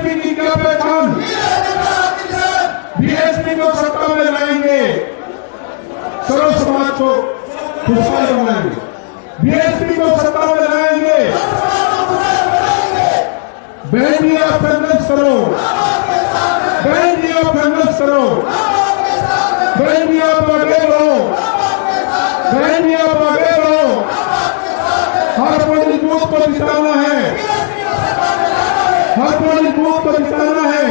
BSP की क्या पहचान? बीएसपी को सत्ता में लाएंगे, सर्व समाज को खुशहाल बनाएंगे। बीएसपी को सत्ता में लाएंगे, बहन आप संघर्ष करो, बहन आप संघर्ष करो, बहन आप आगे बढ़ो, बहन आप आगे बढ़ो। हर पोलिंग बूथ को जिताना है, हर पोलिंग बूथ को जिताना है।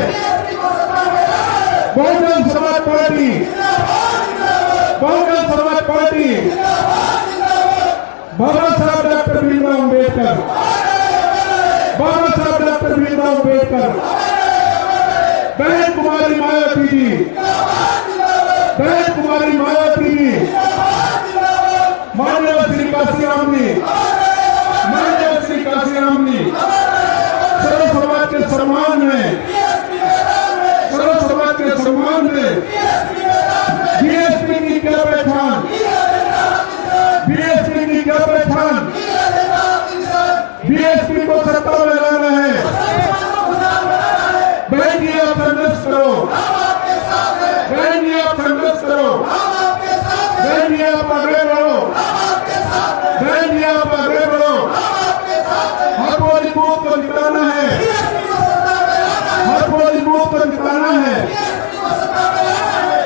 बहुजन समाज पार्टी, बहुजन समाज पार्टी, बाबा साहब डॉक्टर भीमराव अम्बेडकर, बाबा साहब डॉक्टर भीमराव अम्बेडकर, बहन कुमारी मायावती जी, बहन कुमारी मायावती जी, माननीय श्री काशीराम जी, माननीय श्री काशीराम जी, सर्व समाज के सम्मान में, सर्व समाज के सम्मान में बीएसपी की क्या पहचान? बीएसपी की क्या पहचान? बीएसपी को सत्ता में लाना है। बहन जी आप संघर्ष करो, बहन जी आप संघर्ष करो, बहन जी आप आगे बढ़ो, बहन जी आप आगे बढ़ो। हर पोलिंग बूथ को जिताना है, हर पोलिंग बूथ को जिताना है।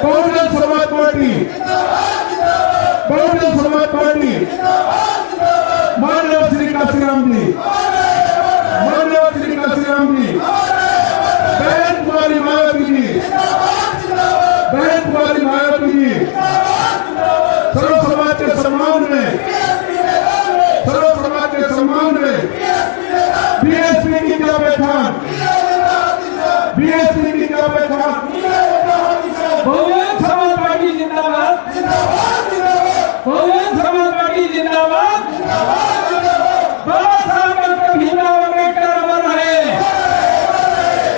बहुजन समाज पार्टी, बहुजन समाज पार्टी, माननीय श्री काशीराम जी, माननीय श्री काशीराम जी, बहन कुमारी मायावती जी, बहन कुमारी मायावती जी, सर्व समाज के सम्मान में, सर्व समाज के सम्मान में बीएसपी की क्या पहचान? बीएसपी की क्या पहचान? बहुजन समाज पार्टी जिंदाबाद, बहुजन समाज पार्टी जिंदाबाद। बाबा साहब डॉक्टर भीमराव अम्बेडकर अमर रहे,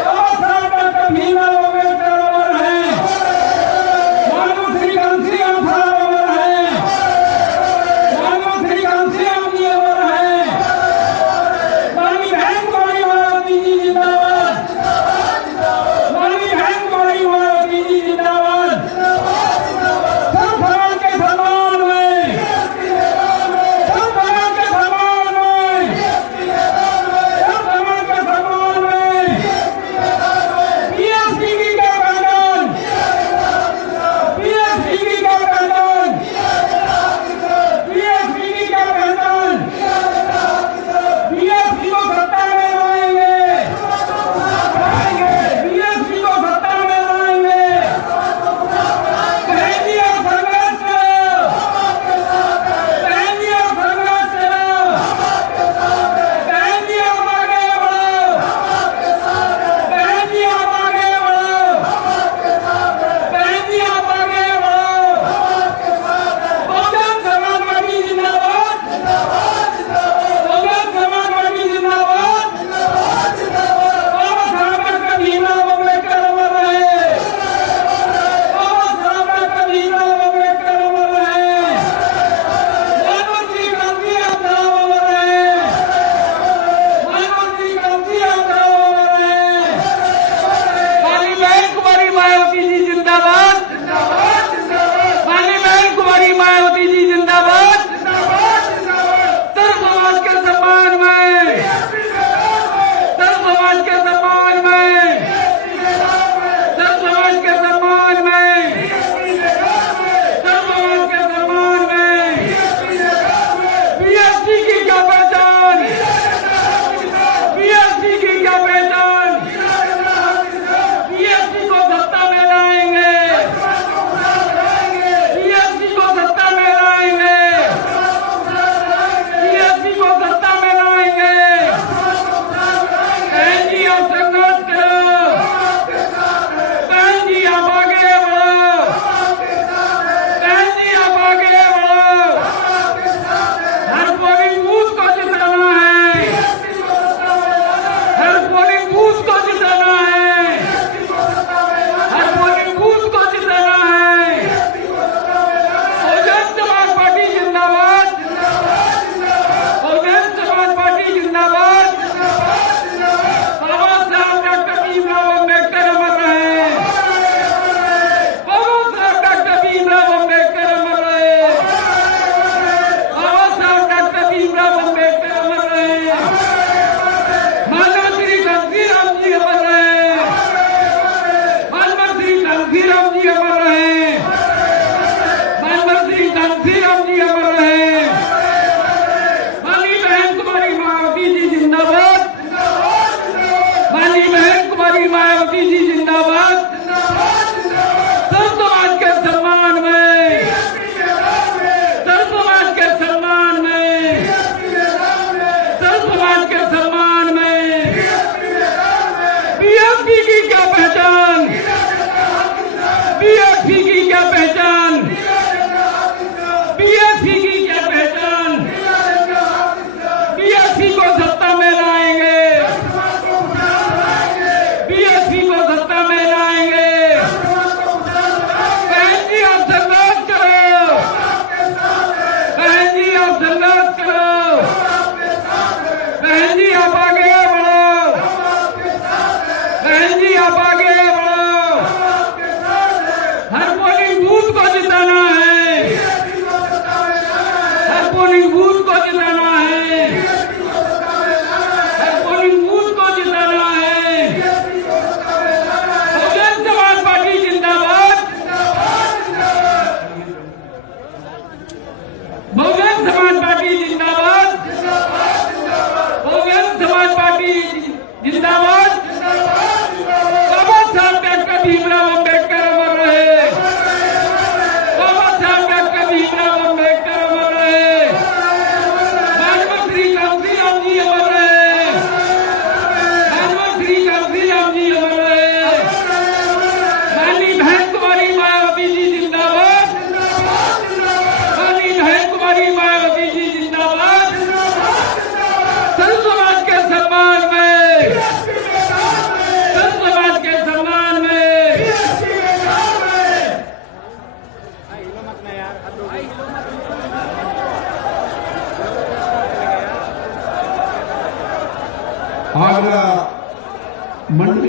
बाबा साहब डॉक्टर भीमराव अम्बेडकर अमर रहे, मानव श्री कांशीराम साहब अमर रहे, मानव श्री कांशीराम जी अमर रहे, माननीय बहन कुमारी मायावती जी जिंदाबाद, माननीय बहन कुमारी मायावती जी जिंदाबाद। सब समाज के सम्मान में, सब समाज के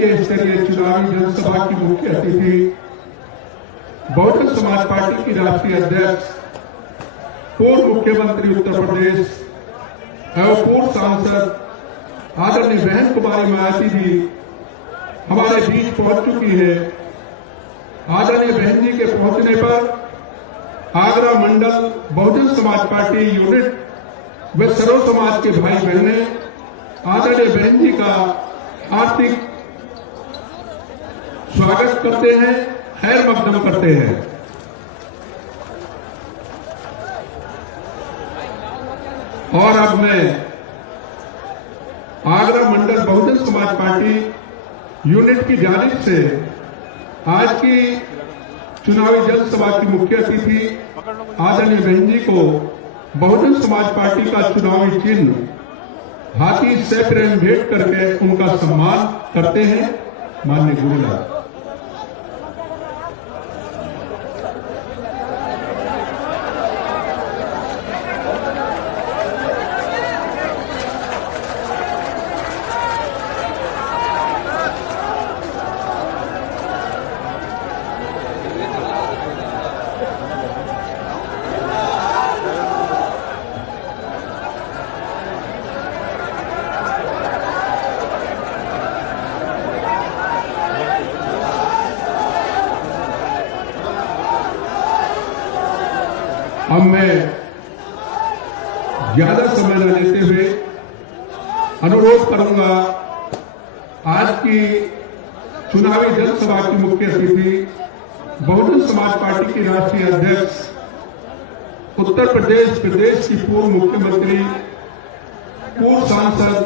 राज्य स्तरीय चुनावी जनसभा की मुख्य अतिथि बहुजन समाज पार्टी की राष्ट्रीय अध्यक्ष, पूर्व मुख्यमंत्री उत्तर प्रदेश एवं पूर्व सांसद आदरणीय बहन कुमारी मायावती जी हमारे बीच पहुंच चुकी है। आदरणीय बहन जी के पहुंचने पर आगरा मंडल बहुजन समाज पार्टी यूनिट व सर्व समाज के भाई बहने आदरणीय बहन जी का हार्दिक स्वागत करते हैं, खैर मकदम करते हैं। और अब मैं आगरा मंडल बहुजन समाज पार्टी यूनिट की जानिब से आज की चुनावी जनसभा की मुख्य अतिथि आदरणीय बहन जी को बहुजन समाज पार्टी का चुनावी चिन्ह हाथी सैकड़न भेंट करके उनका सम्मान करते हैं। माननीय गुरुलाल। अब मैं ज्यादा समय न लेते हुए अनुरोध करूंगा आज की चुनावी जनसभा की मुख्य अतिथि बहुजन समाज पार्टी की राष्ट्रीय अध्यक्ष, उत्तर प्रदेश की पूर्व मुख्यमंत्री, पूर्व सांसद,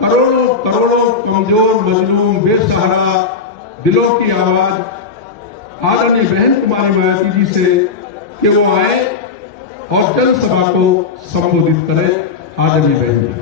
करोड़ों करोड़ों कमजोर मजलूम बेसहारा दिलों की आवाज आदरणीय बहन कुमारी मायावती जी से कि वो आए और जनसभा को संबोधित करें। आदरणीय बहन जी।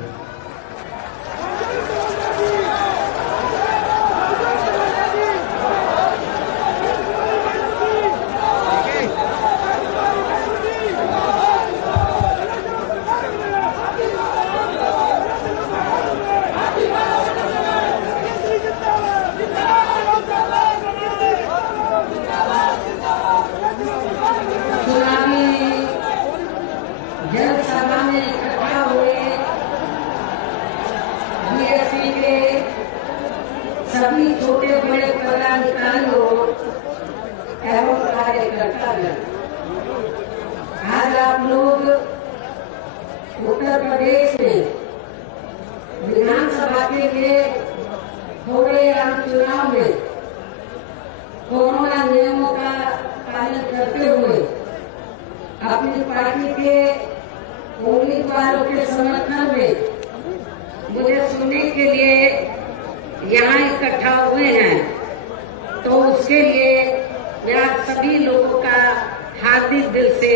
जनसभा में इकट्ठा हुए बीएसपी के सभी छोटे बड़े पदाधिकारियों एवं कार्यकर्तागण, आज आप लोग उत्तर प्रदेश में विधानसभा के लिए हो रहे आम चुनाव में कोरोना नियमों का पालन करते हुए अपनी पार्टी के उम्मीदवारों के समर्थन में मुझे सुनने के लिए यहाँ इकट्ठा हुए हैं, तो उसके लिए मैं आप सभी लोगों का हार्दिक दिल से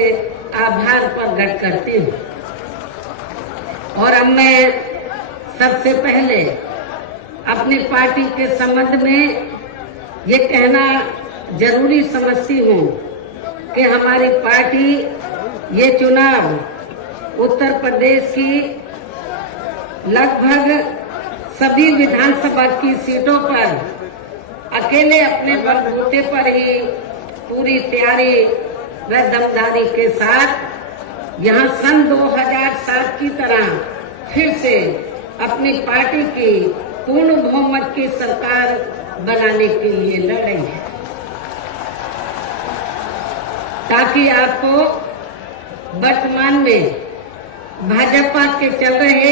आभार प्रकट करती हूँ। और अब मैं सबसे पहले अपनी पार्टी के संबंध में ये कहना जरूरी समझती हूँ कि हमारी पार्टी ये चुनाव उत्तर प्रदेश की लगभग सभी विधानसभा की सीटों पर अकेले अपने बलबूते पर ही पूरी तैयारी व दमदारी के साथ यहाँ सन 2007 की तरह फिर से अपनी पार्टी की पूर्ण बहुमत की सरकार बनाने के लिए लड़ रही है, ताकि आपको वर्तमान में भाजपा के चल रहे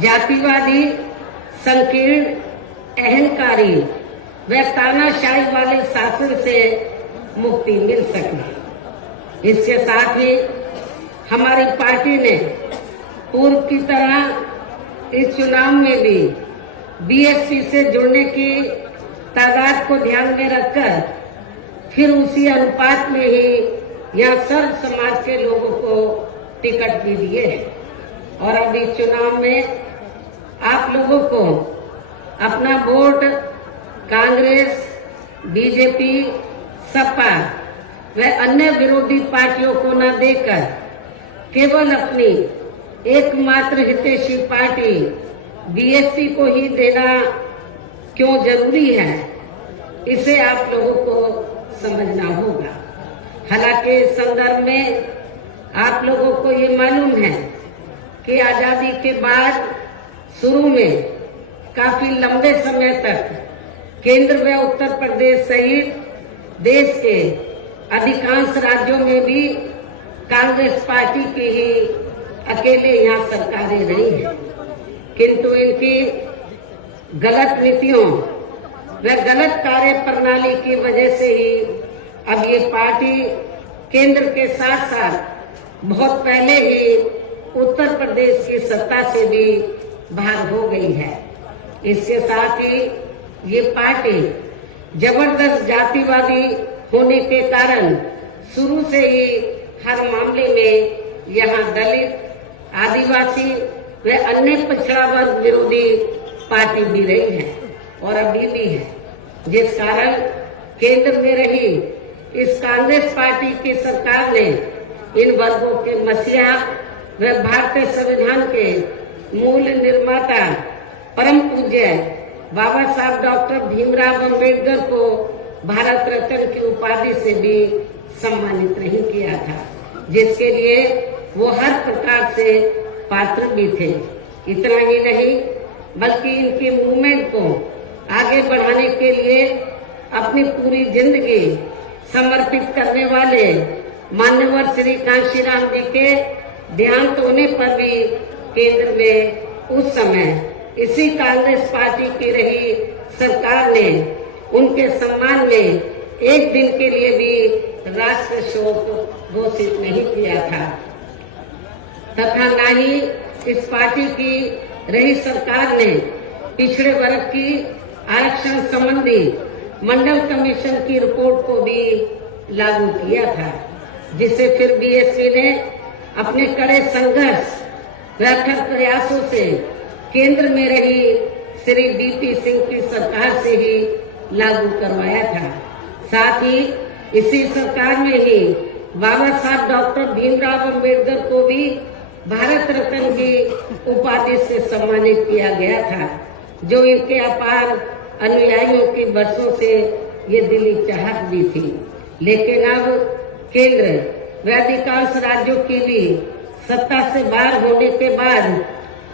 जातिवादी, संकीर्ण, अहंकारी व तानाशाही वाले शासन से मुक्ति मिल सके। इसके साथ ही हमारी पार्टी ने पूर्व की तरह इस चुनाव में भी बीएसपी से जुड़ने की तादाद को ध्यान में रखकर फिर उसी अनुपात में ही यहाँ सर्व समाज के लोगों को टिकट भी दिए हैं। और अब इस चुनाव में आप लोगों को अपना वोट कांग्रेस, बीजेपी, सपा व अन्य विरोधी पार्टियों को न देकर केवल अपनी एकमात्र हितैषी पार्टी बीएसपी को ही देना क्यों जरूरी है, इसे आप लोगों को समझना होगा। हालांकि इस संदर्भ में आप लोगों को ये मालूम है कि आजादी के बाद शुरू में काफी लंबे समय तक केंद्र व उत्तर प्रदेश सहित देश के अधिकांश राज्यों में भी कांग्रेस पार्टी की ही अकेले यहाँ सरकारें रही हैं, किंतु इनकी गलत नीतियों व गलत कार्य प्रणाली की वजह से ही अब ये पार्टी केंद्र के साथ साथ बहुत पहले ही उत्तर प्रदेश की सत्ता से भी बाहर हो गई है। इसके साथ ही ये पार्टी जबरदस्त जातिवादी होने के कारण शुरू से ही हर मामले में यहाँ दलित, आदिवासी व अन्य पिछड़ा वर्ग विरोधी पार्टी भी रही है और अभी भी है, जिस कारण केंद्र में रही इस कांग्रेस पार्टी की सरकार ने इन वर्गों के मसीहा व भारतीय संविधान के मूल निर्माता परम पूज्य बाबा साहब डॉक्टर भीमराव अम्बेडकर को भारत रत्न की उपाधि से भी सम्मानित नहीं किया था, जिसके लिए वो हर प्रकार से पात्र भी थे। इतना ही नहीं बल्कि इनके मूवमेंट को आगे बढ़ाने के लिए अपनी पूरी जिंदगी समर्पित करने वाले मान्यवर श्री कांशीराम जी के देहांत होने पर भी केंद्र में उस समय इसी कांग्रेस पार्टी की रही सरकार ने उनके सम्मान में एक दिन के लिए भी राष्ट्र शोक घोषित नहीं किया था, तथा न ही इस पार्टी की रही सरकार ने पिछड़े वर्ग की आरक्षण संबंधी मंडल कमीशन की रिपोर्ट को भी लागू किया था, जिसे फिर बीएसपी ने अपने कड़े संघर्ष व अथक प्रयासों से केंद्र में रही श्री बीपी सिंह की सरकार से ही लागू करवाया था। साथ ही इसी सरकार में ही बाबा साहब डॉक्टर भीमराव अम्बेडकर को भी भारत रत्न की उपाधि से सम्मानित किया गया था, जो इनके अपार अनुयायियों की वर्षों से ये दिली चाहत भी थी। लेकिन अब केंद्र व अधिकांश राज्यों की भी सत्ता से बाहर होने के बाद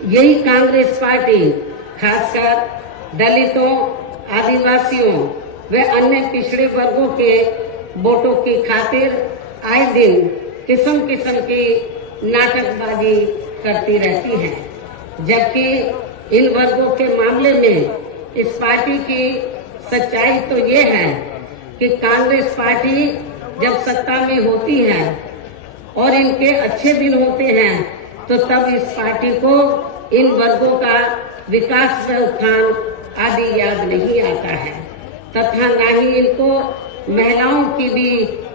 यही कांग्रेस पार्टी खासकर दलितों, आदिवासियों व अन्य पिछड़े वर्गों के वोटों की खातिर आए दिन किस्म किस्म की नाटकबाजी करती रहती है, जबकि इन वर्गों के मामले में इस पार्टी की सच्चाई तो ये है कि कांग्रेस पार्टी जब सत्ता में होती है और इनके अच्छे दिन होते हैं तो तब इस पार्टी को इन वर्गों का विकास व उत्थान आदि याद नहीं आता है, तथा न ही इनको महिलाओं की भी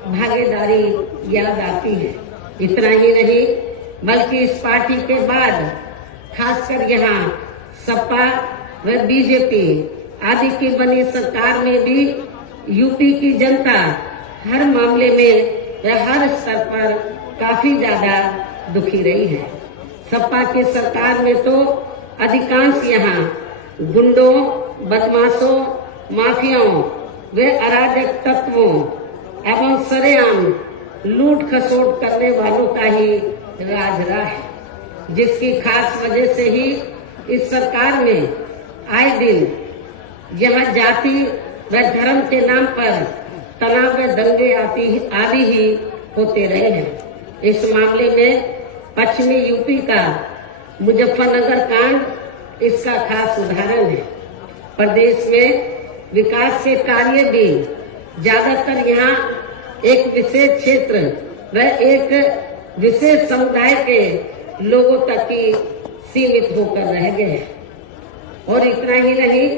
भागीदारी याद आती है। इतना ही नहीं बल्कि इस पार्टी के बाद खासकर यहाँ सपा व बीजेपी आदि की बनी सरकार में भी यूपी की जनता हर मामले में व हर स्तर पर काफी ज्यादा दुखी रही है। सपा की सरकार में तो अधिकांश यहाँ गुंडों, बदमाशों, माफियाओं व अराजक तत्वों एवं सरेआम लूट खसोट करने वालों का ही राज रहा है, जिसकी खास वजह से ही इस सरकार में आए दिन यहाँ जाति व धर्म के नाम पर तनाव व दंगे आदि ही होते रहे हैं। इस मामले में पश्चिमी यूपी का मुजफ्फरनगर कांड इसका खास उदाहरण है। प्रदेश में विकास के कार्य भी ज्यादातर यहाँ एक विशेष क्षेत्र व एक विशेष समुदाय के लोगों तक ही सीमित होकर रह गए हैं। और इतना ही नहीं,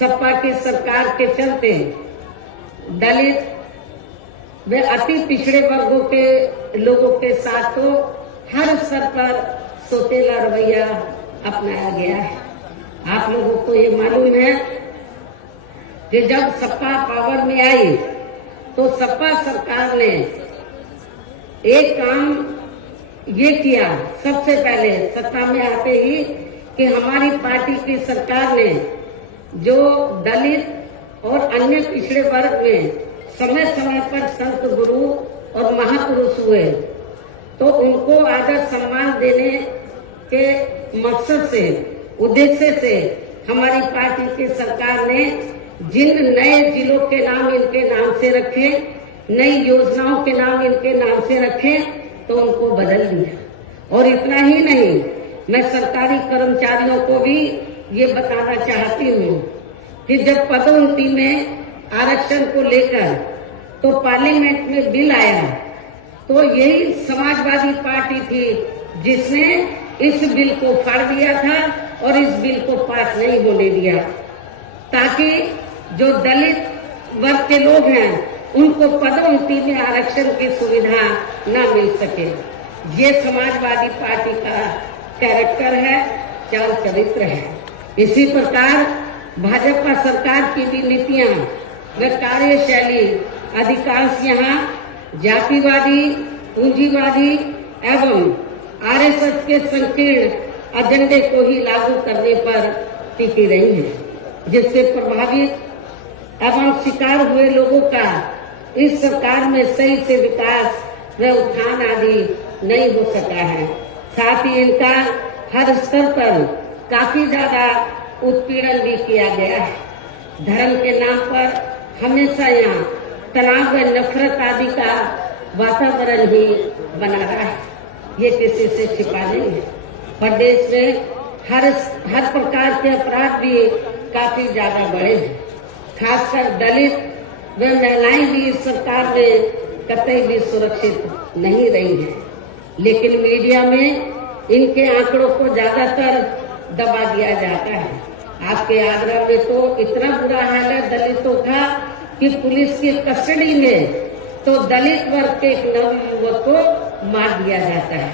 सपा की सरकार के चलते दलित व अति पिछड़े वर्गों के लोगों के साथ तो हर स्तर पर सोतेला रवैया अपनाया गया है। आप लोगों को ये मालूम है कि जब सपा पावर में आई तो सपा सरकार ने एक काम ये किया, सबसे पहले सत्ता में आते ही, कि हमारी पार्टी की सरकार ने जो दलित और अन्य पिछड़े वर्ग में समय समय पर संत गुरु और महापुरुष हुए, तो उनको आदर सम्मान देने के मकसद से, उद्देश्य से हमारी पार्टी की सरकार ने जिन नए जिलों के नाम इनके नाम से रखे, नई योजनाओं के नाम इनके नाम से रखे, तो उनको बदल दिया। और इतना ही नहीं, मैं सरकारी कर्मचारियों को भी ये बताना चाहती हूँ कि जब पदोन्नति में आरक्षण को लेकर तो पार्लियामेंट में बिल आया, तो यही समाजवादी पार्टी थी जिसने इस बिल को फाड़ दिया था और इस बिल को पास नहीं होने दिया, ताकि जो दलित वर्ग के लोग हैं उनको पदोन्नति में आरक्षण की सुविधा न मिल सके। ये समाजवादी पार्टी का कैरेक्टर है, चाल चरित्र है। इसी प्रकार भाजपा सरकार की भी नीतियां व कार्यशैली अधिकांश यहाँ जातिवादी, पूंजीवादी एवं आरएसएस के संकीर्ण एजेंडे को ही लागू करने पर टिकी रही है, जिससे प्रभावित एवं शिकार हुए लोगों का इस सरकार में सही से विकास व उत्थान आदि नहीं हो सका है। साथ ही इनका हर स्तर पर काफी ज्यादा उत्पीड़न भी किया गया है। धर्म के नाम पर हमेशा यहाँ तनाव व नफरत आदि का वातावरण ही बना रहा है। ये किसी से छिपा नहीं है। प्रदेश में हर प्रकार के अपराध भी काफी ज्यादा बढ़े हैं। खासकर दलित व महिलाएं भी इस सरकार में कतई भी सुरक्षित नहीं रही हैं। लेकिन मीडिया में इनके आंकड़ों को ज्यादातर दबा दिया जाता है। आपके आगरा में तो इतना बुरा हाल है दलितों का कि पुलिस की कस्टडी में तो दलित वर्ग के एक नवयुवक को मार दिया जाता है।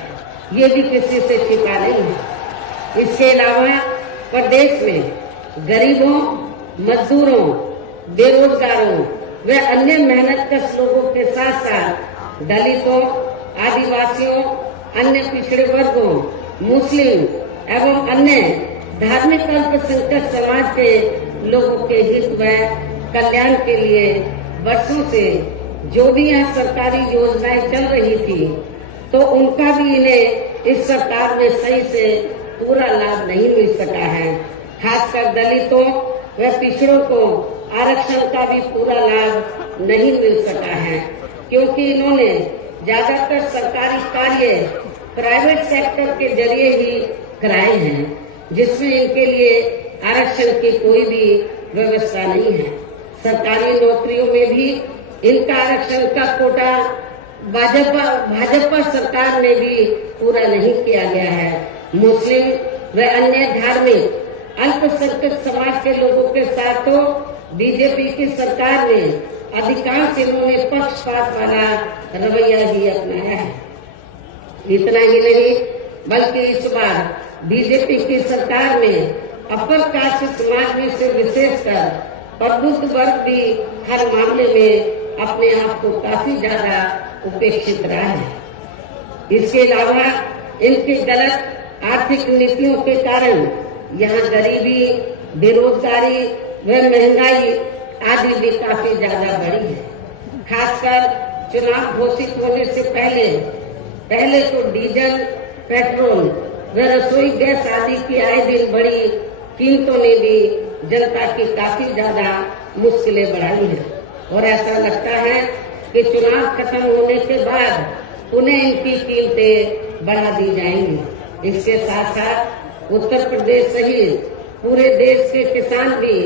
ये भी किसी से छिपा नहीं है। इसके अलावा प्रदेश में गरीबों, मजदूरों, बेरोजगारों व अन्य मेहनतकश लोगों के साथ साथ दलितों, आदिवासियों, अन्य पिछड़े वर्गों, मुस्लिम एवं अन्य धार्मिक अल्पसंख्यक समाज के लोगों के हित व कल्याण के लिए वर्षों से जो भी यहाँ सरकारी योजनाएं चल रही थी, तो उनका भी इन्हें इस सरकार में सही से पूरा लाभ नहीं मिल सका है। खासकर दलितों व पिछड़ों को आरक्षण का भी पूरा लाभ नहीं मिल सका है, क्योंकि इन्होंने ज्यादातर सरकारी कार्य प्राइवेट सेक्टर के जरिए ही कराए हैं, जिसमें इनके लिए आरक्षण की कोई भी व्यवस्था नहीं है। सरकारी नौकरियों में भी इनका आरक्षण का कोटा भाजपा सरकार ने भी पूरा नहीं किया गया है। मुस्लिम व अन्य धार्मिक अल्पसंख्यक समाज के लोगों के साथ तो बीजेपी की सरकार ने अधिकांश इन्होंने पक्षपात वाला रवैया ही अपनाया है। इतना ही नहीं, बल्कि इस बार बीजेपी की सरकार में अपर कास्ट समाज में से विशेषकर प्रबुद्ध वर्ग भी हर मामले में अपने आप को काफी ज्यादा उपेक्षित रहा है। इसके अलावा इनकी गलत आर्थिक नीतियों के कारण यहाँ गरीबी, बेरोजगारी व महंगाई आदि भी काफी ज्यादा बढ़ी है। खासकर चुनाव घोषित होने से पहले तो डीजल, पेट्रोल व रसोई गैस आदि की आए दिन बढ़ी कीमतों ने भी जनता की काफी ज्यादा मुश्किलें बढ़ाई हैं। और ऐसा लगता है कि चुनाव खत्म होने के बाद उन्हें इनकी कीमतें बढ़ा दी जाएंगी। इसके साथ साथ उत्तर प्रदेश सहित पूरे देश के किसान भी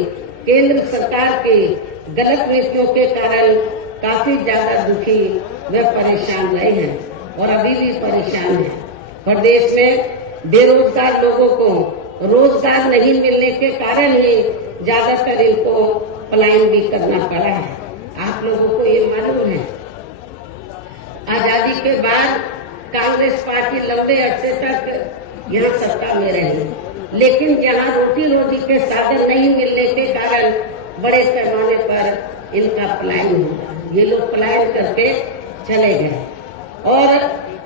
केंद्र सरकार की गलत नीतियों के कारण काफी ज्यादा दुखी व परेशान रहे हैं और अभी भी परेशान हैं। प्रदेश में बेरोजगार लोगों को रोजगार नहीं मिलने के कारण ही ज्यादातर इनको पलायन भी करना पड़ा है। आप लोगों को ये मालूम है, आजादी के बाद कांग्रेस पार्टी लंबे अरसे तक यहाँ सत्ता में रही, लेकिन यहाँ रोटी रोटी के साधन नहीं मिलने के कारण बड़े पैमाने पर इनका पलायन हुआ। ये लोग पलायन करके चले गए।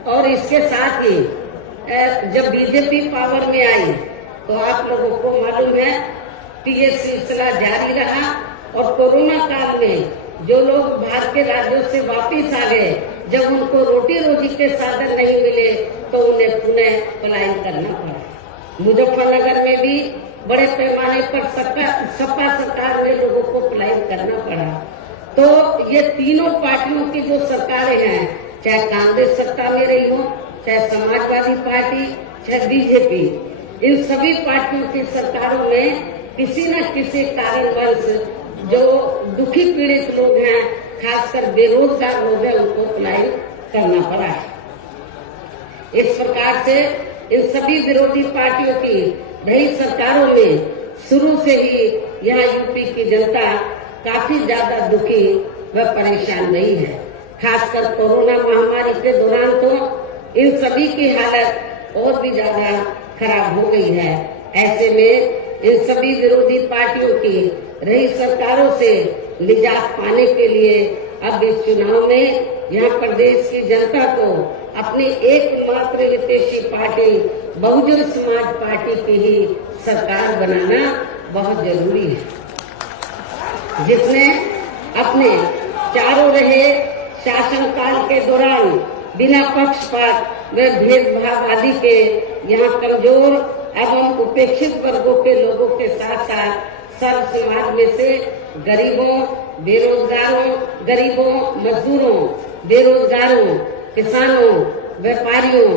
और इसके साथ ही जब बीजेपी पावर में आई तो आप लोगों को मालूम है कि ये सिलसिला जारी रहा और कोरोना काल में जो लोग बाहर के राज्यों से वापिस आ गए, जब उनको रोटी रोजी के साधन नहीं मिले तो उन्हें पुनः पलायन करना पड़ा। मुजफ्फरनगर में भी बड़े पैमाने पर सपा सरकार में लोगों को पलायन करना पड़ा। तो ये तीनों पार्टियों की जो सरकारें हैं, चाहे कांग्रेस सत्ता में रही हो, चाहे समाजवादी पार्टी, चाहे बीजेपी, इन सभी पार्टियों की सरकारों में किसी न किसी कारणवश जो दुखी पीड़ित लोग हैं, खासकर बेरोजगार लोग हैं, उनको पलायन करना पड़ा है। इस प्रकार से इन सभी विरोधी पार्टियों की रही सरकारों में शुरू से ही यहाँ यूपी की जनता काफी ज्यादा दुखी व परेशान रही है। खासकर कोरोना महामारी के दौरान तो इन सभी की हालत और भी ज्यादा खराब हो गई है। ऐसे में इन सभी विरोधी पार्टियों की रही सरकारों से निजात पाने के लिए अब इस चुनाव में यहाँ प्रदेश की जनता को अपनी एकमात्र विदेशी पार्टी बहुजन समाज पार्टी की ही सरकार बनाना बहुत जरूरी है, जिसने अपने चारों रहे शासनकाल के दौरान बिना पक्षपात व भेदभाव आदि के यहाँ कमजोर एवं उपेक्षित वर्गों के लोगों के साथ साथ सर्व समाज में से गरीबों, मजदूरों, बेरोजगारों, किसानों, व्यापारियों,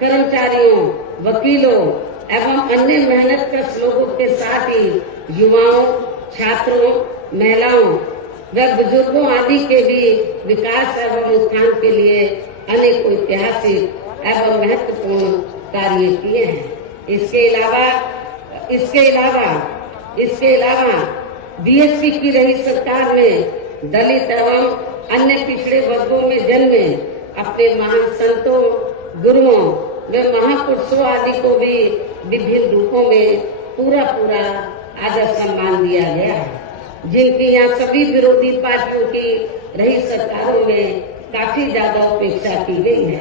कर्मचारियों, वकीलों एवं अन्य मेहनतकश लोगों के साथ ही युवाओं, छात्रों, महिलाओं व बुजुर्गों आदि के भी विकास एवं उत्थान के लिए अनेक ऐतिहासिक एवं महत्वपूर्ण कार्य किए हैं। इसके अलावा बीएसपी की रही सरकार में दलित एवं अन्य पिछड़े वर्गों में जन्मे अपने महान संतों, गुरुओं व महापुरुषों आदि को भी विभिन्न रूपों में पूरा आदर सम्मान दिया गया है, जिनकी यहाँ सभी विरोधी पार्टियों की रही सरकारों में काफी ज्यादा उपेक्षा की गई है।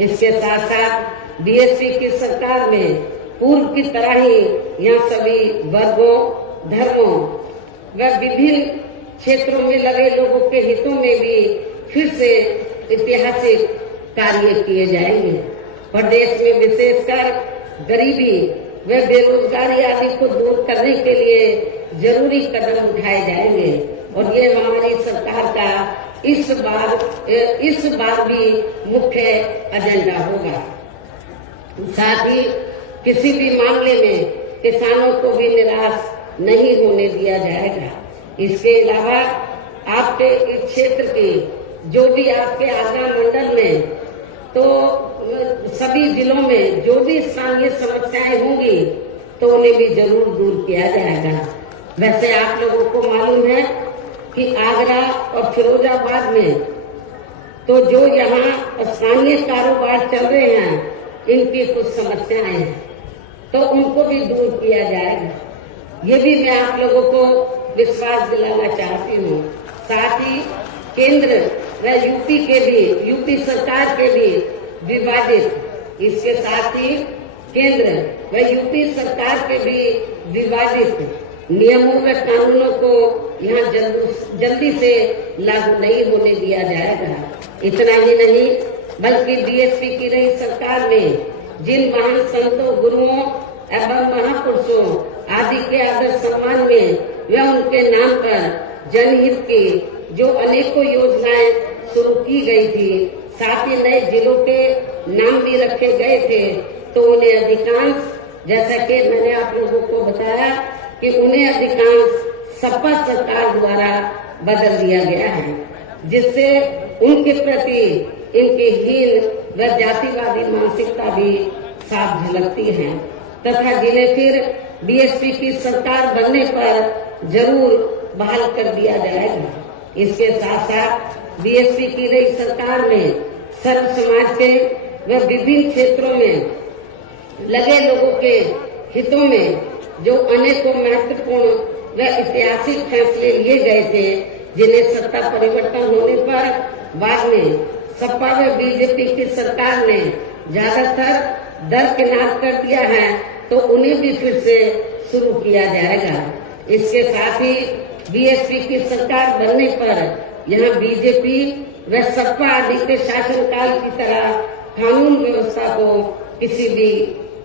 इसके साथ साथ बीएसपी की सरकार में पूर्व की तरह ही यहाँ सभी वर्गों, धर्मों व विभिन्न क्षेत्रों में लगे लोगों के हितों में भी फिर से ऐतिहासिक कार्य किए जाएंगे। प्रदेश में विशेषकर गरीबी व बेरोजगारी आदि को दूर करने के लिए जरूरी कदम उठाए जाएंगे और ये हमारी सरकार का इस बार भी मुख्य एजेंडा होगा। साथ ही किसी भी मामले में किसानों को भी निराश नहीं होने दिया जाएगा। इसके अलावा आपके इस क्षेत्र की जो भी आपके आगरा मंडल में तो सभी जिलों में जो भी स्थानीय समस्याएं होंगी तो उन्हें भी जरूर दूर किया जाएगा। वैसे आप लोगों को मालूम है कि आगरा और फिरोजाबाद में तो जो यहाँ स्थानीय कारोबार चल रहे हैं, इनकी कुछ समस्याएं हैं तो उनको भी दूर किया जाएगा। ये भी मैं आप लोगों को विश्वास दिलाना चाहती हूँ। साथ ही केंद्र व यूपी सरकार के भी विवादित, इसके साथ ही केंद्र व यूपी सरकार के भी विवादित नियमों व कानूनों को यहाँ जल्दी से लागू नहीं होने दिया जाएगा। इतना ही नहीं बल्कि बीएसपी की रही सरकार में जिन महान संतों, गुरुओं एवं महापुरुषों आदि के आदर सम्मान में व उनके नाम पर जनहित की जो अनेकों योजनाएं शुरू की गई थी, साथ ही नए जिलों के नाम भी रखे गए थे, तो उन्हें अधिकांश, जैसा कि मैंने आप लोगों को बताया कि उन्हें अधिकांश सपा सरकार द्वारा बदल दिया गया है, जिससे उनके प्रति इनकी हीन व जातिवादी मानसिकता भी साफ झलकती है तथा जिन्हें फिर बीएसपी की सरकार बनने पर जरूर बहाल कर दिया जाएगा। इसके साथ साथ बीएसपी की रही सरकार में सर्व समाज के व विभिन्न क्षेत्रों में लगे लोगों के हितों में जो अनेकों महत्वपूर्ण व ऐतिहासिक फैसले लिए गए थे, जिन्हें सत्ता परिवर्तन होने पर बाद में सपा व बीजेपी की सरकार ने ज्यादातर दरकिनार कर दिया है, तो उन्हें भी फिर से शुरू किया जाएगा। इसके साथ ही बीएसपी की सरकार बनने पर यहाँ बीजेपी व सपा आदि के शासनकाल की तरह कानून व्यवस्था को किसी भी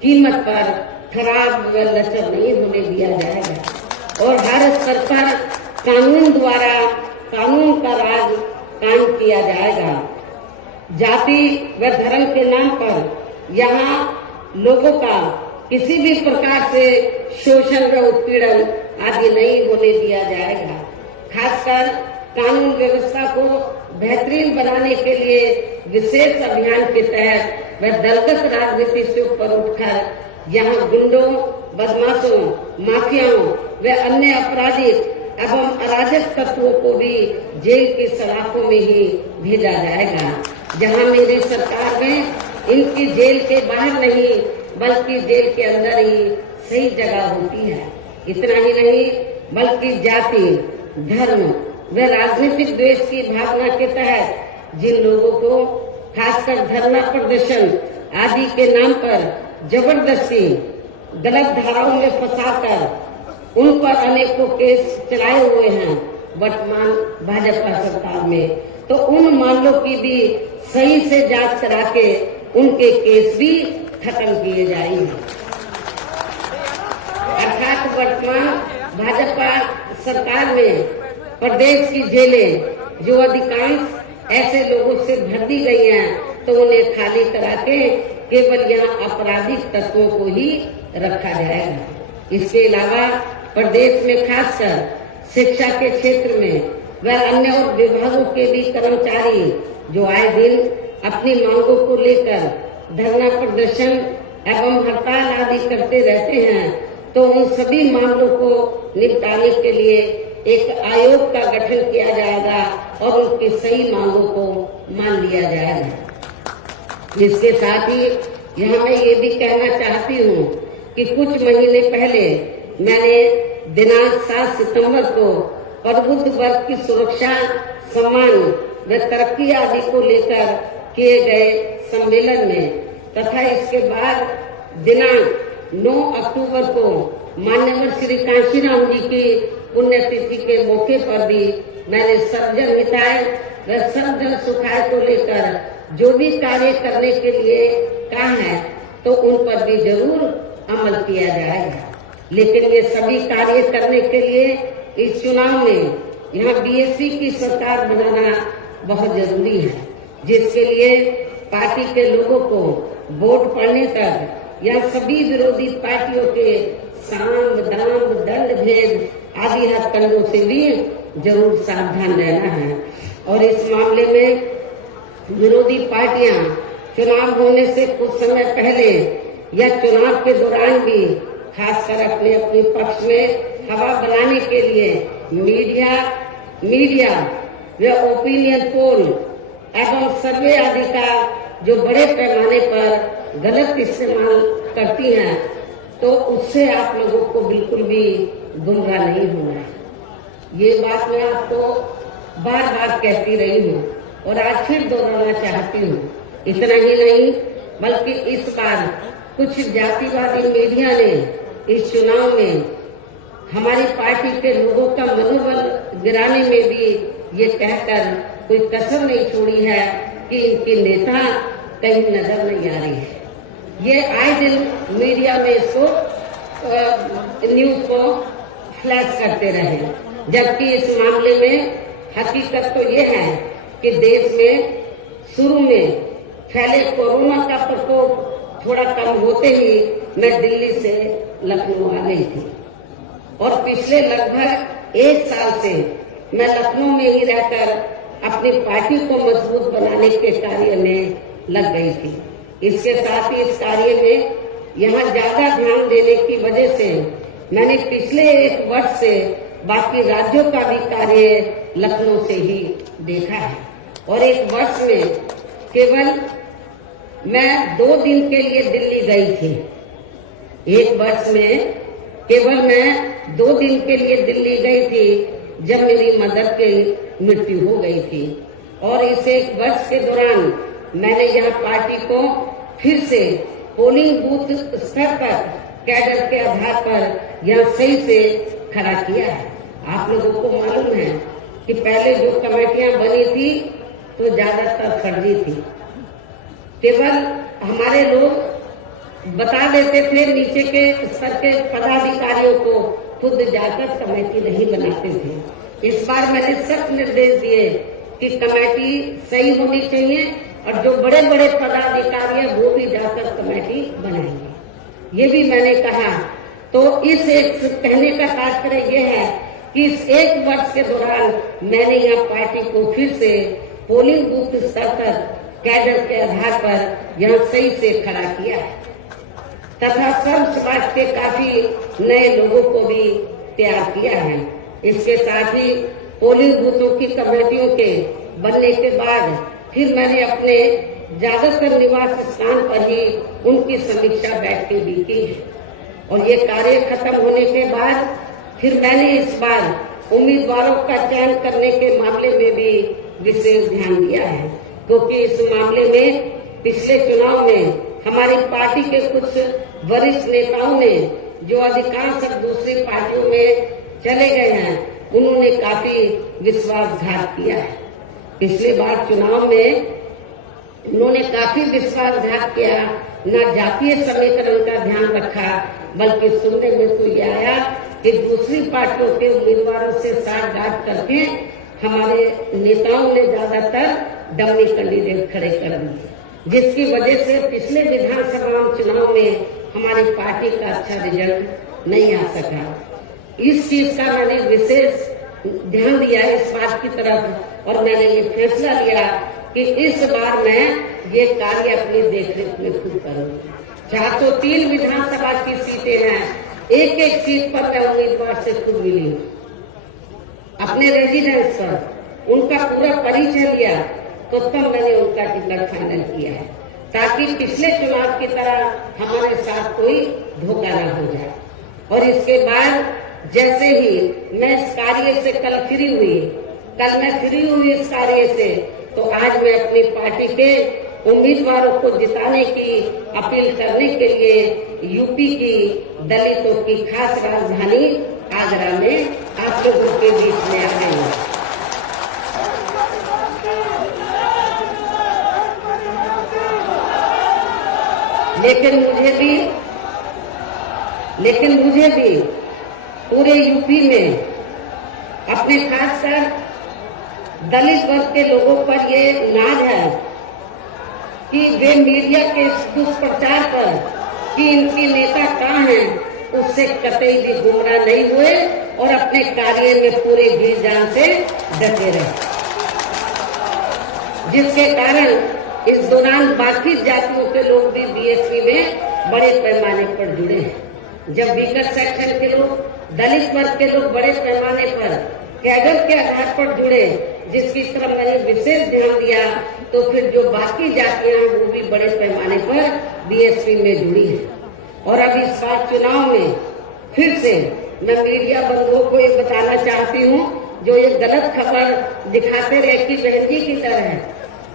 कीमत पर खराब व लचर नहीं होने दिया जाएगा और हर स्तर पर कानून द्वारा कानून का राज कायम किया जाएगा। जाति व धर्म के नाम पर यहाँ लोगों का किसी भी प्रकार से शोषण व उत्पीड़न आदि नहीं होने दिया जाएगा। खासकर कानून व्यवस्था को बेहतरीन बनाने के लिए विशेष अभियान के तहत व दलगत राजनीति से ऊपर उठकर यहाँ गुंडों, बदमाशों, माफियाओं व अन्य आपराधिक एवं अराजक तत्वों को भी जेल की सलाखों में ही भेजा जाएगा। जहां मेरी सरकार में इनकी जेल के बाहर नहीं बल्कि जेल के अंदर ही सही जगह होती है। इतना ही नहीं बल्कि जाति, धर्म व राजनीतिक द्वेष की भावना के तहत जिन लोगों को खासकर धरना प्रदर्शन आदि के नाम पर जबरदस्ती गलत धाराओं में फंसाकर उन पर अनेकों केस चलाए हुए हैं वर्तमान भाजपा सरकार में, तो उन मामलों की भी सही से जांच करा के उनके केस भी खत्म किए जाएंगे। अर्थात वर्तमान भाजपा सरकार में प्रदेश की जेलें जो अधिकांश ऐसे लोगों से भर दी गई हैं तो उन्हें खाली करा के केवल यहाँ आपराधिक तत्वों को ही रखा जाएगा। इसके अलावा प्रदेश में खासकर शिक्षा के क्षेत्र में व अन्य और विभागों के भी कर्मचारी जो आए दिन अपनी मांगों को लेकर धरना प्रदर्शन एवं हड़ताल आदि करते रहते हैं, तो उन सभी मामलों को निपटाने के लिए एक आयोग का गठन किया जाएगा और उनकी सही मांगों को मान लिया जाएगा। इसके साथ ही यहाँ मैं ये भी कहना चाहती हूँ कि कुछ महीने पहले मैंने दिनांक 7 सितंबर को प्रबुद्ध वर्ग की सुरक्षा, सम्मान व तरक्की आदि को लेकर किए गए सम्मेलन में तथा इसके बाद दिनांक 9 अक्टूबर को मान्यवर श्री कांशीराम जी की पुण्यतिथि के मौके पर भी मैंने सर्वजन हिताय व सर्वजन सुखाय को लेकर जो भी कार्य करने के लिए कहा है तो उन पर भी जरूर अमल किया जाएगा। लेकिन ये सभी कार्य करने के लिए इस चुनाव में यहाँ बीएसपी की सरकार बनाना बहुत जरूरी है, जिसके लिए पार्टी के लोगों को वोट पड़ने तक या सभी विरोधी पार्टियों के साम, दाम, दंड भेद आदि हथकंडों से भी जरूर सावधान रहना है। और इस मामले में विरोधी पार्टियां चुनाव होने से कुछ समय पहले या चुनाव के दौरान भी खासकर अपने अपने पक्ष में हवा बनाने के लिए मीडिया व ओपिनियन पोल एवं सर्वे आदि का जो बड़े पैमाने पर गलत इस्तेमाल करती हैं, तो उससे आप लोगों को बिल्कुल भी गुमराह नहीं होना है। ये बात मैं आपको बार बार कहती रही हूँ और आज फिर दोहराना चाहती हूँ। इतना ही नहीं बल्कि इस बार कुछ जातिवादी मीडिया ने इस चुनाव में हमारी पार्टी के लोगों का मनोबल गिराने में भी ये कहकर कोई कसर नहीं छोड़ी है कि इनके नेता कहीं नजर नहीं आ रही है। ये आए दिन मीडिया में इसको न्यूज को फ्लैश करते रहे, जबकि इस मामले में हकीकत तो ये है कि देश में शुरू में फैले कोरोना का प्रकोप थोड़ा कम होते ही मैं दिल्ली से लखनऊ आ गई थी और पिछले लगभग 1 साल से मैं लखनऊ में ही रहकर अपनी पार्टी को मजबूत बनाने के कार्य में लग गई थी। इसके साथ ही इस कार्य में यहाँ ज्यादा ध्यान देने की वजह से मैंने पिछले 1 वर्ष से बाकी राज्यों का भी कार्य लखनऊ से ही देखा है और 1 वर्ष में केवल मैं 2 दिन के लिए दिल्ली गई थी। 1 वर्ष में केवल मैं 2 दिन के लिए दिल्ली गई थी जब मेरी मदर की मृत्यु हो गई थी और इस 1 वर्ष के दौरान मैंने यहाँ पार्टी को फिर से पोलिंग बूथ स्तर पर कैडर के आधार पर यहाँ सही से खड़ा किया है। आप लोगों को मालूम है कि पहले जो कमेटियां बनी थी तो ज्यादातर फर्जी थी। केवल हमारे लोग बता देते थे, नीचे के स्तर के पदाधिकारियों को खुद जाकर कमेटी नहीं बनाते थे। इस बार मैंने सख्त निर्देश दिए कि कमेटी सही होनी चाहिए और जो बड़े बड़े पदाधिकारी हैं वो भी जाकर कमेटी बनाएंगे, ये भी मैंने कहा। तो इस एक कहने का तात्पर्य यह है कि इस एक वर्ष के दौरान मैंने यहाँ पार्टी को फिर से पोलिंग बूथ स्तर तक कैडर के आधार पर यहाँ सही से खड़ा किया है तथा सर्व समाज के काफी नए लोगों को भी तैयार किया है। इसके साथ ही पोलिंग बूथों की कमेटियों के बनने के बाद फिर मैंने अपने ज्यादातर निवास स्थान पर ही उनकी समीक्षा बैठकें भी की है और ये कार्य खत्म होने के बाद फिर मैंने इस बार उम्मीदवारों का चयन करने के मामले में भी विशेष ध्यान दिया है, क्योंकि इस मामले में पिछले चुनाव में हमारी पार्टी के कुछ वरिष्ठ नेताओं ने जो अधिकांश दूसरी पार्टियों में चले गए हैं, उन्होंने काफी विश्वासघात किया है। पिछले बार चुनाव में उन्होंने काफी विश्वासघात किया, न जातीय समीकरण का ध्यान रखा, बल्कि सुनने में तो ये आया कि दूसरी पार्टियों के उम्मीदवारों से साठगांठ करके हमारे नेताओं ने ज्यादातर डमी कैंडिडेट खड़े कर दिए, जिसकी वजह से पिछले विधानसभा चुनाव में हमारी पार्टी का अच्छा रिजल्ट नहीं आ सका। इस चीज का मैंने विशेष ध्यान दिया इस बात की तरफ और मैंने ये फैसला लिया कि इस बार मैं ये कार्य अपनी देखरेख में खुद करूंगी। जहाँ तो 3 विधानसभा की सीटें हैं, एक एक सीट पर मैं उम्मीदवार से खुद मिली हूँ, अपने रेजिडेंस पर उनका पूरा परिचय लिया, तो तब मैंने उनका टिकट फाइनल किया है, ताकि पिछले चुनाव की तरह हमारे साथ कोई धोखा न हो जाए। और इसके बाद जैसे ही मैं इस कार्य से कल मैं फ्री हुई इस कार्य से, तो आज मैं अपनी पार्टी के उम्मीदवारों को जिताने की अपील करने के लिए यूपी की दलितों की खास राजधानी आगरा में आप लोगों के बीच में आ गई हूँ। लेकिन मुझे भी पूरे यूपी में अपने खासकर दलित वर्ग के लोगों पर ये नाज है कि वे मीडिया के दुष्प्रचार पर कि इनके नेता कहाँ हैं, उससे कतई भी गुमराह नहीं हुए और अपने कार्य में पूरे जी जान से डटे रहे, जिसके कारण इस दौरान बाकी जातियों के लोग भी बीएसपी में बड़े पैमाने पर जुड़े हैं। जब वीकर सेक्शन के लोग, दलित वर्ग के लोग बड़े पैमाने पर कैडर के आधार पर जुड़े, जिसकी तरफ मैंने विशेष ध्यान दिया, तो फिर जो बाकी जातियां हैं वो भी बड़े पैमाने पर बीएसपी में जुड़ी है। और अब इस बार चुनाव में फिर से मैं मीडिया बंधुओं को ये बताना चाहती हूँ, जो ये गलत खबर दिखाते रहे कि बहन जी की तरह है,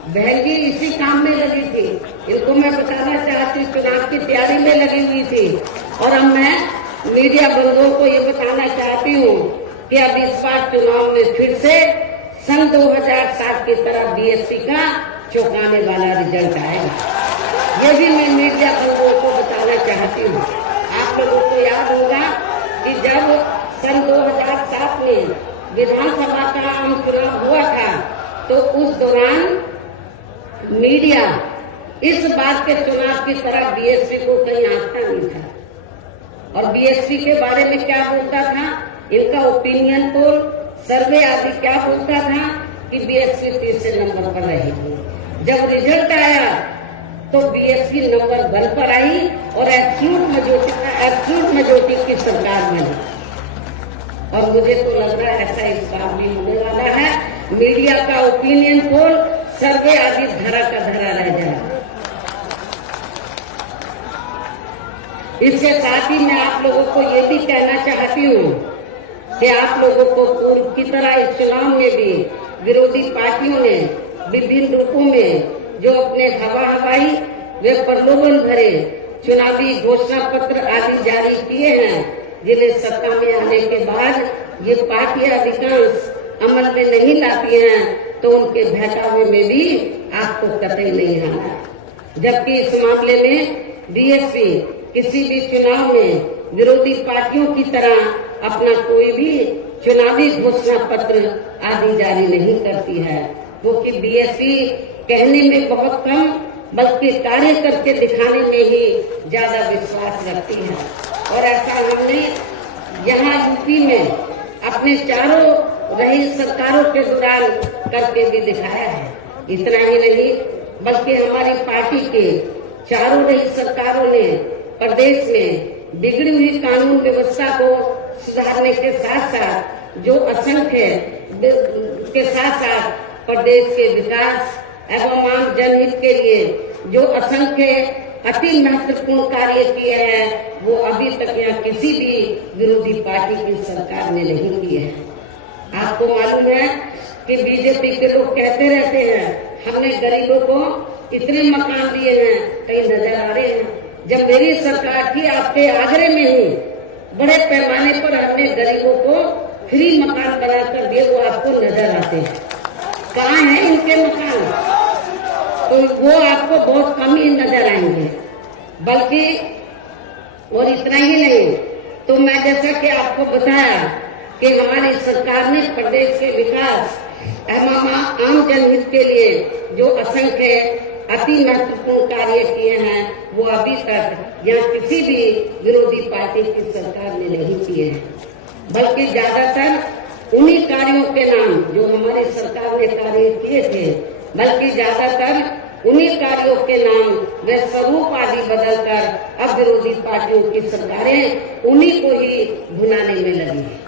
बहन जी इसी काम में लगी थी, इनको मैं बताना चाहती हूँ चुनाव की तैयारी में लगी हुई थी। और अब मैं मीडिया बंधुओं को ये बताना चाहती हूँ कि अब इस बार चुनाव में फिर से सन 2007 की तरह बीएसपी का चौंकाने वाला रिजल्ट आएगा। ये भी मैं मीडिया बंधुओं को बताना चाहती हूँ। आप लोगों को याद होगा कि जब सन 2007 में विधानसभा का आम चुनाव हुआ था, तो उस दौरान मीडिया इस बात के चुनाव की तरह बीएसपी को कहीं आंकता नहीं था। और बीएसपी के बारे में क्या बोलता था, इनका ओपिनियन पोल, सर्वे आदि क्या बोलता था कि बीएसपी तीसरे नंबर पर रहेगी। जब रिजल्ट आया तो बीएसपी नंबर 1 पर आई और एब्सोल्यूट मेजॉरिटी की सरकार बनी। और मुझे तो लग रहा है ऐसा इस बार भी होने वाला है। मीडिया का ओपिनियन पोल, सर्वे आदि धरा का धरा रह जाएगा। इसके साथ ही मैं आप लोगों को ये भी कहना चाहती हूँ कि आप लोगों को पूर्व की तरह इस चुनाव में भी विरोधी पार्टियों ने विभिन्न रूपों में जो अपने हवाई व प्रलोभन भरे चुनावी घोषणा पत्र आदि जारी किए हैं, जिन्हें सत्ता में आने के बाद ये पार्टियां अधिकांश अमल में नहीं लाती हैं, तो उनके बहकावे में भी आपको कतई नहीं आना है। जबकि इस मामले में बीएसपी किसी भी चुनाव में विरोधी पार्टियों की तरह अपना कोई भी चुनावी घोषणा पत्र आदि जारी नहीं करती है, क्योंकि बीएसपी कहने में बहुत कम बल्कि कार्य करके दिखाने में ही ज्यादा विश्वास रखती है। और ऐसा हमने यहाँ यूपी में अपने चारों रही सरकारों के दौरान करके भी दिखाया है। इतना ही नहीं बल्कि हमारी पार्टी के चारों रही सरकारों ने प्रदेश में बिगड़ी हुई कानून व्यवस्था को सुधारने के साथ साथ जो असंख्य के साथ साथ प्रदेश के विकास एवं आम जनहित के लिए जो असंख्य अति महत्वपूर्ण कार्य किए हैं, वो अभी तक यहाँ किसी भी विरोधी पार्टी की सरकार ने नहीं किए हैं। आपको मालूम है कि बीजेपी के लोग कहते रहते हैं हमने गरीबों को इतने मकान दिए हैं, कहीं नजर आ रहे हैं। जब मेरी सरकार थी आपके आगरे में ही बड़े पैमाने पर हमने गरीबों को फ्री मकान बना कर दिए, वो आपको नजर आते हैं। कहाँ है इनके मकान? तो वो आपको बहुत कम ही नजर आएंगे। बल्कि और इतना ही नहीं, तो मैं जैसा कि आपको बताया कि हमारी सरकार ने प्रदेश के विकास एवं आम जनहित के लिए जो असंख्य अति महत्वपूर्ण कार्य किए हैं, वो अभी तक यहाँ किसी भी विरोधी पार्टी की सरकार ने नहीं किए हैं। बल्कि ज्यादातर उन्हीं कार्यों के नाम जो हमारी सरकार ने कार्य किए थे, बल्कि ज्यादातर उन्हीं कार्यों के नाम व स्वरूप आदि बदलकर अब विरोधी पार्टियों की सरकारें उन्हीं को ही भुनाने में लगी है।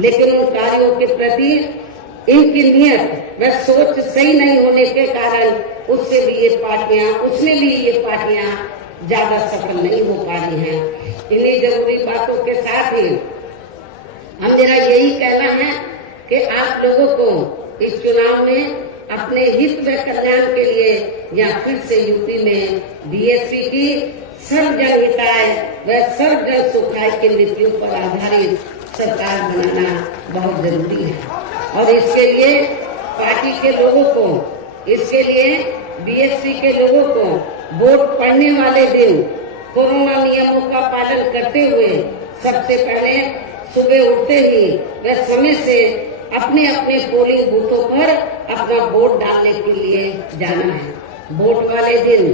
लेकिन उन कार्यों के प्रति इनकी नियत व सोच सही नहीं होने के कारण उसमें भी ये पार्टियां ज्यादा सफल नहीं हो पा रही हैं। इन्हीं जरूरी बातों के साथ ही हम मेरा यही कहना है कि आप लोगों को इस चुनाव में अपने हित व कल्याण के लिए या फिर से यूपी में बीएसपी की सर्व जन हिताय व सर्व जन सुखाय की नीतियों पर आधारित सरकार बनाना बहुत जरूरी है। और इसके लिए पार्टी के लोगों को, इसके लिए बीएसपी के लोगों को वोट पड़ने वाले दिन कोरोना नियमों का पालन करते हुए सबसे पहले सुबह उठते ही व समय से अपने अपने पोलिंग बूथों पर अपना वोट डालने के लिए जाना है। वोट वाले दिन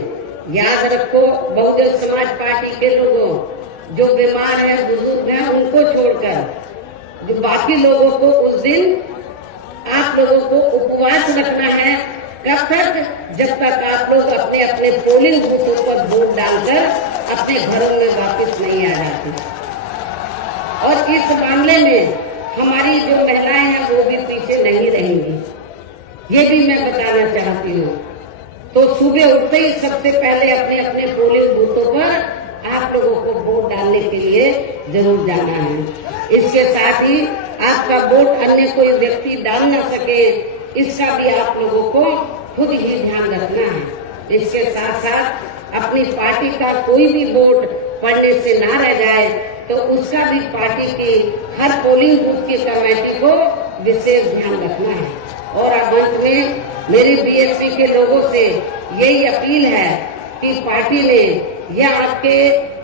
याद रखो, बहुजन समाज पार्टी के लोगों जो बीमार हैं, बुजुर्ग हैं, उनको छोड़कर जो बाकी लोगों को उस दिन आप लोगों को उपवास रखना है। कब तक? जब तक आप लोग अपने अपने पोलिंग बूथों पर वोट डालकर अपने घरों में वापस नहीं आ जाते। और इस मामले में हमारी जो महिलाएं हैं वो भी पीछे नहीं रहेंगी, ये भी मैं बताना चाहती हूँ। तो सुबह उठते ही सबसे पहले अपने अपने पोलिंग बूथों पर आप लोगों को वोट डालने के लिए जरूर जाना है। इसके साथ ही आपका वोट अन्य कोई व्यक्ति डाल न सके, इसका भी आप लोगों को खुद ही ध्यान रखना है। इसके साथ साथ अपनी पार्टी का कोई भी वोट पड़ने से ना रह जाए, तो उसका भी पार्टी की हर पोलिंग बूथ की कमेटी को विशेष ध्यान रखना है। और अब अंत में मेरी बीएसपी के लोगों से यही अपील है कि पार्टी ने या आपके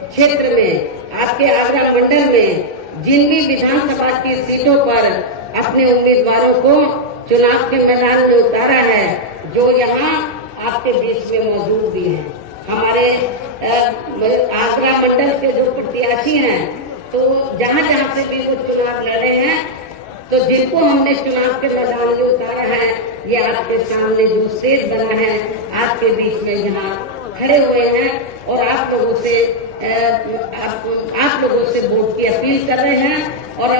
क्षेत्र में, आपके आगरा मंडल में जिन भी विधानसभा की सीटों पर अपने उम्मीदवारों को चुनाव के मैदान में उतारा है, जो यहाँ आपके बीच में मौजूद भी है। हमारे आगरा मंडल के जो प्रत्याशी हैं, तो जहाँ जहाँ से भी वो चुनाव लड़े हैं, तो जिनको हमने चुनाव के मैदान में उतारा है, ये आपके सामने जो स्टेज बना है आपके बीच में यहाँ खड़े हुए हैं और आप लोगों से वोट की अपील कर रहे हैं। और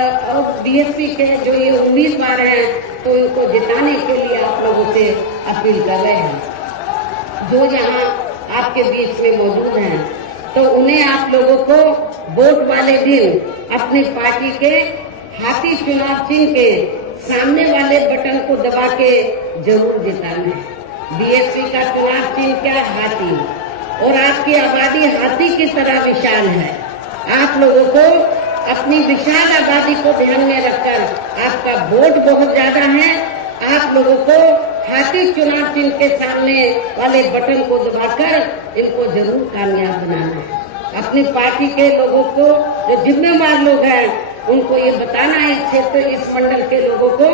बीएसपी के जो ये उम्मीदवार हैं, तो इनको जिताने के लिए आप लोगों से अपील कर रहे हैं जो यहाँ आपके बीच में मौजूद हैं। तो उन्हें आप लोगों को वोट वाले दिन अपनी पार्टी के हाथी चुनाव चिन्ह के सामने वाले बटन को दबा के जरूर जिताना है। बीएसपी का चुनाव चिन्ह क्या है? हाथी। और आपकी आबादी हाथी की तरह विशाल है। आप लोगों को अपनी विशाल आबादी को ध्यान में रखकर आपका वोट बहुत ज्यादा है, आप लोगों को हाथी चुनाव चिन्ह के सामने वाले बटन को दबाकर इनको जरूर कामयाब बनाना है। अपनी पार्टी के लोगों को, जो जिम्मेवार लोग हैं, उनको ये बताना है, इस क्षेत्र, इस मंडल के लोगों को,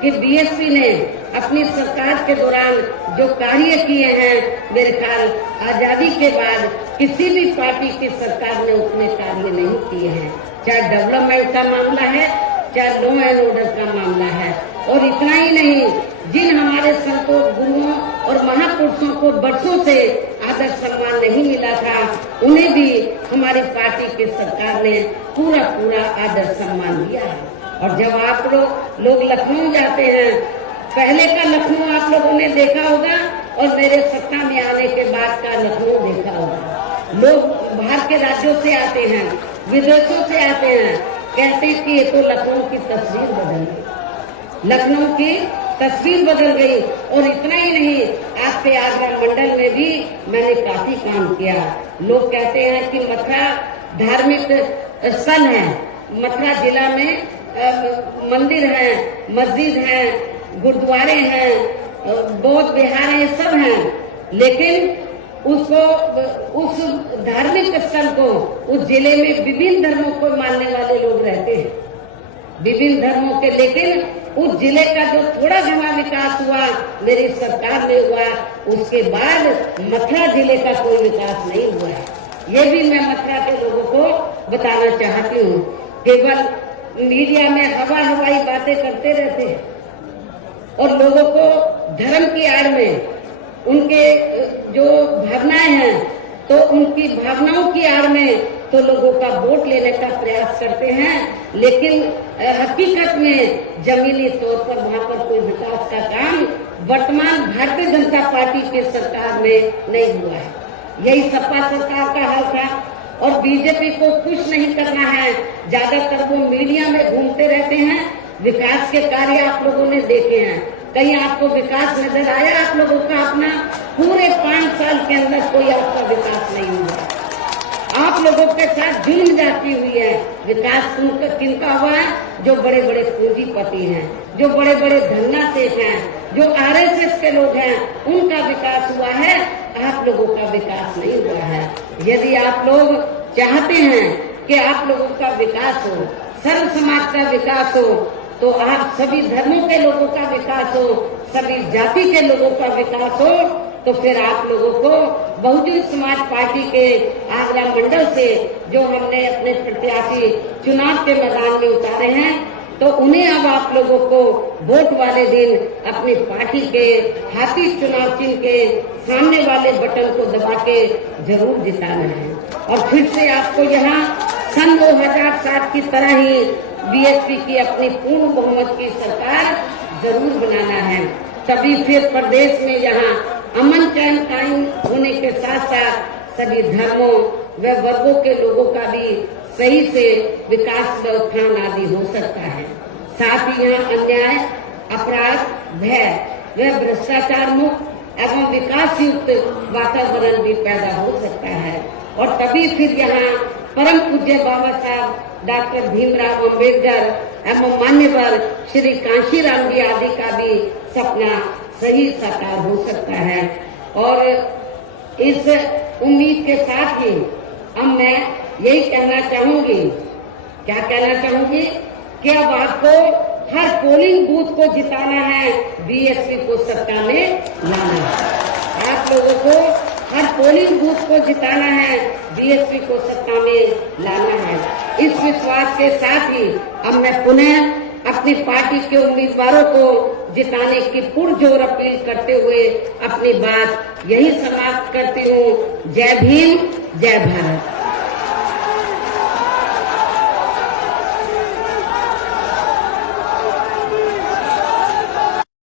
कि बीएसपी ने अपनी सरकार के दौरान जो कार्य किए हैं, मेरे ख्याल आजादी के बाद किसी भी पार्टी की सरकार ने उतने कार्य नहीं किए हैं। चाहे डेवलपमेंट का मामला है, चाहे लॉ एंड ऑर्डर का मामला है। और इतना ही नहीं, जिन हमारे संतों, गुरुओं और महापुरुषों को वर्षों से आदर सम्मान नहीं मिला था, उन्हें भी हमारी पार्टी की सरकार ने पूरा आदर सम्मान दिया है। और जब आप लोग लखनऊ जाते हैं, पहले का लखनऊ आप लोगों ने देखा होगा और मेरे सत्ता में आने के बाद का लखनऊ देखा होगा। लोग बाहर के राज्यों से आते हैं, विदेशों से आते हैं, कहते हैं कि ये तो लखनऊ की तस्वीर बदल गई, लखनऊ की तस्वीर बदल गई। और इतना ही नहीं, आपके आगरा मंडल में भी मैंने काफी काम किया। लोग कहते हैं कि मथुरा धार्मिक स्थल है, मथुरा जिला में मंदिर है, मस्जिद है, गुरुद्वारे हैं, बौद्ध विहार है, सब हैं, लेकिन उसको, उस धार्मिक स्थल को, उस जिले में विभिन्न धर्मों को मानने वाले लोग रहते हैं, विभिन्न धर्मों के, लेकिन उस जिले का जो थोड़ा घना विकास हुआ मेरी सरकार में हुआ, उसके बाद मथुरा जिले का कोई विकास नहीं हुआ है। ये भी मैं मथुरा के लोगों को बताना चाहती हूँ। केवल मीडिया में हवाई बातें करते रहते हैं और लोगों को धर्म की आड़ में उनके जो भावनाएं हैं, तो उनकी भावनाओं की आड़ में तो लोगों का वोट लेने का प्रयास करते हैं, लेकिन हकीकत में जमीनी तौर पर वहाँ पर कोई विकास का काम वर्तमान भारतीय जनता पार्टी की सरकार में नहीं हुआ है। यही सपा सरकार का हाल था। और बीजेपी को कुछ नहीं करना है, ज्यादातर वो मीडिया में घूमते रहते हैं। विकास के कार्य आप लोगों ने देखे हैं, कहीं आपको विकास नजर आया आप लोगों का? अपना पूरे 5 साल के अंदर कोई आपका विकास नहीं हुआ। आप लोगों के साथ जुल्म जाती हुई है। विकास किनका हुआ है? जो बड़े बड़े पूंजीपति हैं, जो बड़े बड़े धन्ना सेठ हैं, जो आरएसएस के लोग हैं, उनका विकास हुआ है। आप लोगों का विकास नहीं हुआ है। यदि आप लोग चाहते हैं कि आप लोगों का विकास हो, सर्व समाज का विकास हो, तो आप सभी धर्मों के लोगों का विकास हो, सभी जाति के लोगों का विकास हो, तो फिर आप लोगों को बहुजन समाज पार्टी के आगरा मंडल से जो हमने अपने प्रत्याशी चुनाव के मैदान में उतारे हैं, तो उन्हें अब आप लोगों को वोट वाले दिन अपनी पार्टी के हाथी चुनाव चिन्ह के सामने वाले बटन को दबा के जरूर जिताना है। और फिर से आपको यहाँ सन 2007 की तरह ही बीएसपी की अपनी पूर्ण बहुमत की सरकार जरूर बनाना है। तभी फिर प्रदेश में यहाँ अमन चैन कायम होने के साथ साथ सभी धर्मों व वर्गों के लोगों का भी सही से विकास व उत्थान आदि हो सकता है। साथ ही यहाँ अन्याय, अपराध, भय व भ्रष्टाचार मुक्त एवं विकास युक्त वातावरण भी पैदा हो सकता है। और तभी फिर यहाँ परम पूज्य बाबा साहब डॉक्टर भीमराव अम्बेडकर एवं मान्यवर श्री कांशीराम जी आदि का भी सपना सही साकार हो सकता है। और इस उम्मीद के साथ ही अब मैं यही कहना चाहूंगी, क्या कहना चाहूंगी, कि अब आपको हर पोलिंग बूथ को जिताना है, बीएसपी को सत्ता में लाना है। आप लोगों को हर पोलिंग बूथ को जिताना है, बीएसपी को सत्ता में लाना है। इस विश्वास के साथ ही अब मैं पुनः अपनी पार्टी के उम्मीदवारों को जिताने की पुरजोर अपील करते हुए अपनी बात यही समाप्त करती हूँ। जय भीम, जय भारत।